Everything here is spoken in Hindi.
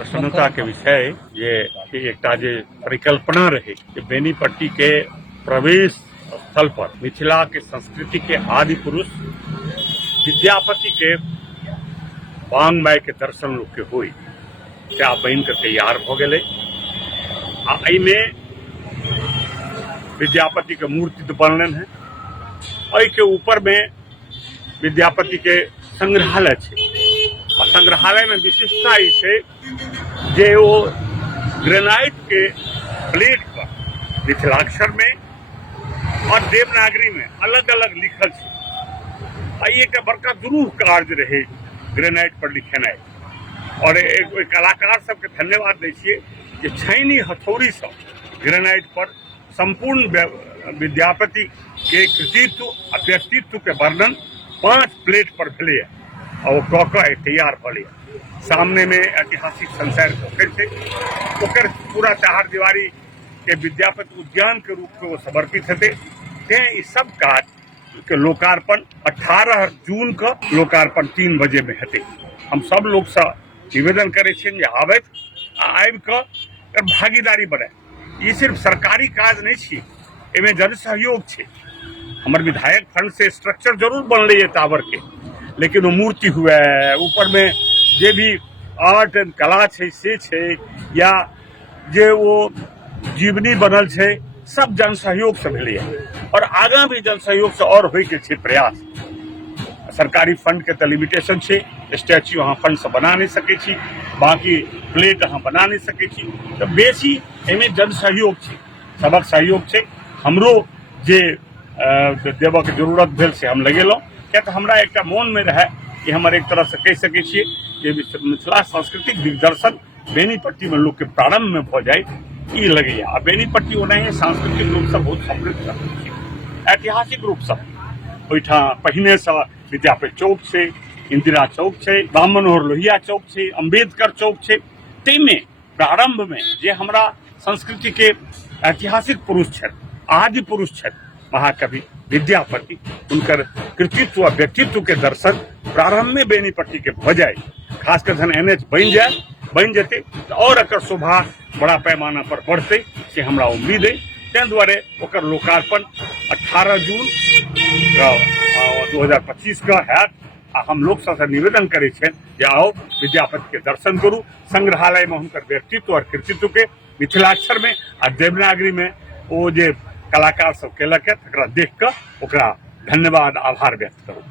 प्रसन्नता के विषय ये कि एकटा जे परिकल्पना रहे कि बेनीपट्टी के प्रवेश स्थल पर मिथिला के संस्कृति के आदि पुरुष विद्यापति के वाङ्मय के दर्शन लोग के हुई क्या बन के तैयार हो गए। एमे विद्यापति के मूर्ति तो बनलन है, और के ऊपर में विद्यापति के संग्रहालय है। और संग्रहालय में विशिष्टता ये जे वो ग्रेनाइट के प्लेट पर मिथिलाक्षर में और देवनागरी में अलग अलग लिखल है। ये के बड़का दुरूह कार्य रहे ग्रेनाइट पर लिखेनाइ। और एक कलाकार सबके धन्यवाद दै छियै जे छैनी हथौड़ी से ग्रेनाइट पर संपूर्ण विद्यापति के कृतित्व आ व्यक्तित्व के वर्णन 5 प्लेट पर भेलै और वो कऽ तैयार भले। सामने में ऐतिहासिक संसार पोखर है, पोखर पूरा चार दीवारी के विद्यापति उद्यान के रूप में वो समर्पित थे। ये सब कार्य के लोकार्पण 18 जून का लोकार्पण 3 बजे में हेतै। हम सब लोग से निवेदन करे आबि कऽ भागीदारी बढ़े। ये सिर्फ सरकारी काज नहीं है, एमे जन सहयोग है। हमारे विधायक फंड से स्ट्रक्चर जरूर बनल है टावर के, लेकिन वो मूर्ति हुए ऊपर में जे भी आर्ट एंड कला है या जे वो जीवनी बनल है, सब जन सहयोग से मिले और आगा भी जन सहयोग से और होय के प्रयास। सरकारी फंड के तो लिमिटेशन है, स्टैच्यू अहाँ फंड से बना नहीं सके छी, बाकी प्लेट अहाँ बना नहीं सके छी। तो बेसी एमे जन सहयोग है, सबक सहयोग है। हमरो जे देव के जरूरत भेल से हम लगेलौं, क्या तो हमरा एक मन में रहे कि हमारे एक तरह से कह सके छिए कि मिथिला सांस्कृतिक दिग्दर्शन बेनीपट्टी में लोग के प्रारंभ में भ जाए, ई लगे। आ बेनीपट्टी ओनाही सांस्कृतिक रूप से बहुत समृद्ध है, ऐतिहासिक रूप से ओठा पहिने से विद्यापति चौक से, इंदिरा चौक है, राम मनोहर लोहिया चौक है, अम्बेडकर है। तेमे प्रारंभ में जे हमरा संस्कृति के ऐतिहासिक पुरुष है, आदि पुरुष है महाकवि विद्यापति, उनकर कृतित्व और व्यक्तित्व के दर्शन प्रारंभ में बेनीपट्टी के भ जाए। खासकर धन NH बन जेते तो और एकर शोभा बड़ा पैमाना पर बढ़ते से हमरा उम्मीद है। तै दुआरे ओकर लोकार्पण 18 जून 2025 का है। हम लोग सबसे निवेदन करे जे आओ विद्यापति के दर्शन करू। संग्रहालय में उनकर व्यक्तित्व और कृतित्व के मिथिलाक्षर में आ देवनागरी में वो जे कलाकार सब केलक है, तकरा देख कऽ ओकरा धन्यवाद आभार व्यक्त करू।